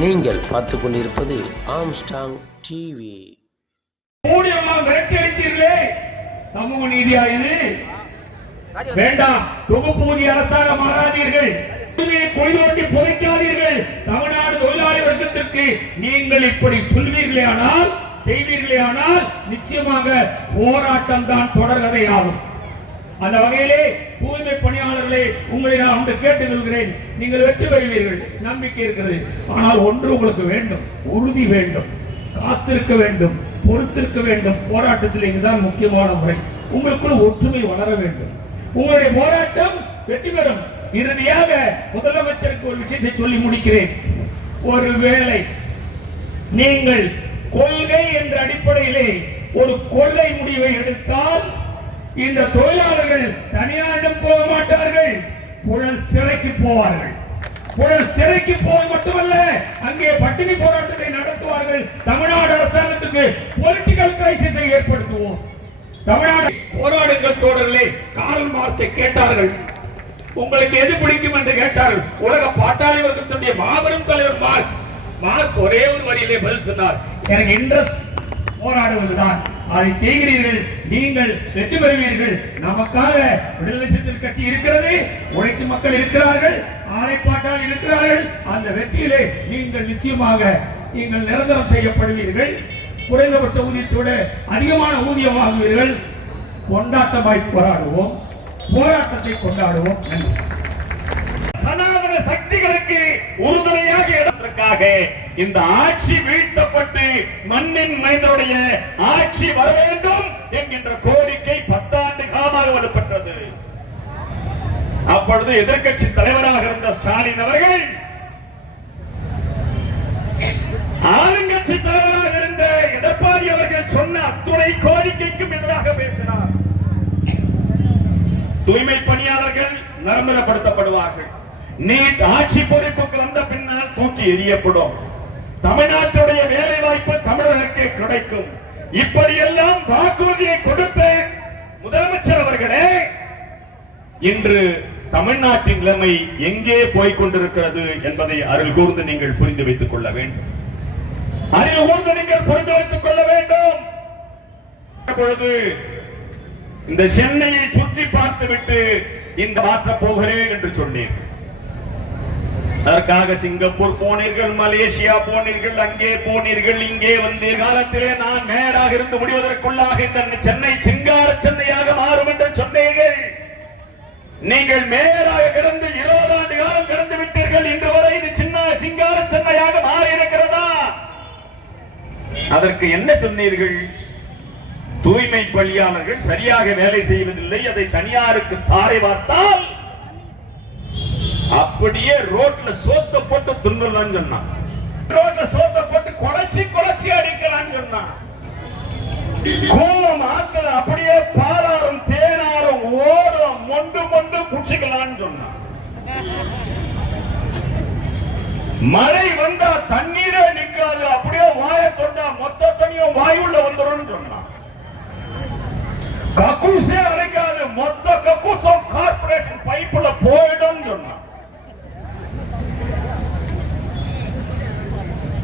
நீங்கள் பார்த்து கொண்டிருப்பது ஆம்ஸ்டாங் டிவி ஊழியெல்லாம் விரட்டியடித்தீர்களே. சமூக நீதியா இது வேண்டாம். தொகுப்பு ஊதிய அரசாக மாறாதீர்கள். கொய்தோட்டி புதைக்காதீர்கள். தமிழ்நாடு தொழிலாளி வர்க்கத்திற்கு நீங்கள் இப்படி சொல்வீர்களே ஆனால் செய்வீர்களே ஆனால் நிச்சயமாக போராட்டம் தான் தொடர்கதையாகும். அந்த வகையிலே தூய்மை பணியாளர்களே உங்களை நான் ஒன்று கேட்டுக்கொள்கிறேன். நீங்கள் வெற்றி பெறுவீர்கள். நம்பிக்கை இருக்கிறது. ஆனால் ஒன்று உங்களுக்கு வேண்டும். உறுதி வேண்டும். காத்திருக்க வேண்டும். பொறுத்திருக்க வேண்டும். போராட்டத்தில் இதுதான் முக்கியமான முறை. உங்களுக்குள் ஒற்றுமை வளர வேண்டும். உங்களுடைய போராட்டம் வெற்றி பெறும். இறுதியாக முதலமைச்சருக்கு ஒரு விஷயத்தை சொல்லி முடிக்கிறேன். ஒருவேளை நீங்கள் கொள்கை என்ற அடிப்படையிலே ஒரு கொள்ளை முடிவை எடுத்தால் இந்த தொழிலாளர்கள் தனியாரிடம் போக மாட்டார்கள். புழல் சிறைக்கு போவார்கள். புழல் சிறைக்கு போவது மட்டுமல்ல அங்கே பட்டினி போராட்டத்தை நடத்துவார்கள். தமிழ்நாடு அரசாங்கத்துக்கு பொலிட்டிக்கல் கிரைசிஸை ஏற்படுத்துவோம். தமிழ்நாடு போராடுங்கள் தோழர்களே காரல் மார்க்ஸை கேட்டார்கள். உங்களுக்கு எது பிடிக்கும் என்று கேட்டார்கள். உலக பாட்டாளி வர்க்கத்துடைய மாபெரும் தலைவர் மார்க்ஸ். மார்க்ஸ் ஒரே ஒரு வரியிலே பதில் சொன்னார். எனக்கு இன்ட்ரெஸ்ட் போராடுவதுதான். அதை செய்கிறீர்கள் நீங்கள் வெற்றி பெறுவீர்கள். நமக்காக விடுதலை சிறுத்தைகள் கட்சி இருக்கிறது உழைத்து மக்கள் இருக்கிறார்கள் ஆலைப்பாட்டால் இருக்கிறார்கள். அந்த வெற்றியிலே நீங்கள் நிச்சயமாக நீங்கள் நிரந்தரம் செய்யப்படுவீர்கள். குறைந்தபட்ச ஊதியத்தோடு அதிகமான ஊதியம் வாங்குவீர்கள். கொண்டாட்டமாய் போராடுவோம். போராட்டத்தை கொண்டாடுவோம். நன்றி. சனாதன சக்திகளுக்கு உறுதுணையாக இடத்திற்காக இந்த ஆட்சி வீழ்த்தப்பட்டு மண்ணின் மனிதனுடைய ஆட்சி வர வேண்டும் என்கின்ற கோரிக்கை பத்தாண்டு காலமாக விடப்பட்டது அப்பொழுது எதிர்கட்சி தலைவராக இருந்த ஸ்டாலின் அவர்கள் ஆளுங்கட்சி தலைவராக இருந்த எடப்பாடி அவர்கள் சொன்ன அத்துணை கோரிக்கைக்கும் எதிராக பேசினார். தூய்மை பணியாளர்கள் நரம்பலப்படுத்தப்படுவார்கள். நீட் ஆட்சி பொறுப்புக்கு வந்த பின்னால் தூக்கி எறியப்படும். தமிழ்நாட்டுடைய வேலை வாய்ப்பு தமிழர்களுக்கு கிடைக்கும். இப்படியெல்லாம் வாக்குறுதியை கொடுத்த முதலமைச்சர் அவர்களே இன்று தமிழ்நாட்டின் நிலைமை எங்கே போய்க் கொண்டிருக்கிறது என்பதை அருள் கூர்ந்து நீங்கள் புரிந்து வைத்துக் கொள்ள வேண்டும். அருள் கூர்ந்து நீங்கள் புரிந்து வைத்துக் கொள்ள வேண்டும். பொழுது இந்த சென்னையை சுற்றி பார்த்துவிட்டு இந்த மாற்ற போகிறேன் என்று சொன்னீர்கள். அதற்காக சிங்கப்பூர் போனீர்கள் மலேசியா போனீர்கள் அங்கே போனீர்கள். இங்கே வந்து காலத்திலே நான் மேடாக இருந்து முடிவதற்குள்ளாக இந்த சென்னை சிங்கார சென்னையாக மாறும் என்று சொன்னீர்கள். நீங்கள் மேயராக கிடந்து இருபது ஆண்டு காலம் கிடந்து விட்டீர்கள். இன்று வரை இது சின்ன சிங்கார சென்னையாக மாறி இருக்கிறதா அதற்கு என்ன சொன்னீர்கள்? தூய்மை பணியாளர்கள் சரியாக வேலை செய்வதில்லை. அதை தனியாருக்கு தாரை பார்த்தால் அப்படியே ரோட்ல சோத்த போட்டு துண்ணலாம்னு சொன்னான். ரோட்ல சோத்த போட்டு குலைச்சி குலைச்சி அடிக்கலாம்னு சொன்னான். கோவம் ஆத்துல அப்படியே பாலாரும் தேனாரும் ஓரம் மொண்டு மொண்டு குடிச்சுக்கலாம்னு சொன்னான். மழை வந்தா தண்ணீரே நிக்காது அப்படியே வாய தொண்டா மொத்த தண்ணியும் வாயுள்ள வந்துடும் சொன்னான். கக்கூசே அரைக்காது மொத்த கக்கூசம் கார்பரேஷன் பைப்புல போயிடும் சொன்னான்.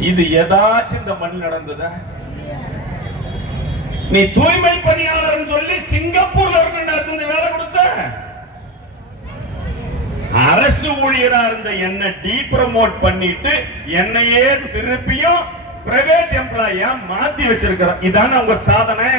இது ஏதாச்சும் இந்த மண் நடந்ததா? நீ தூய்மை பணியாளர் சொல்லி சிங்கப்பூர்ல இருந்து வேலை கொடுத்த? அரசு ஊழியரா இருந்த என்ன டீ ப்ரமோட் பண்ணிட்டு என்னையே திருப்பியும் பிரைவேட் எம்ப்ளாயா மாத்தி வச்சிருக்கிறோம் இதான உங்க சாதனை?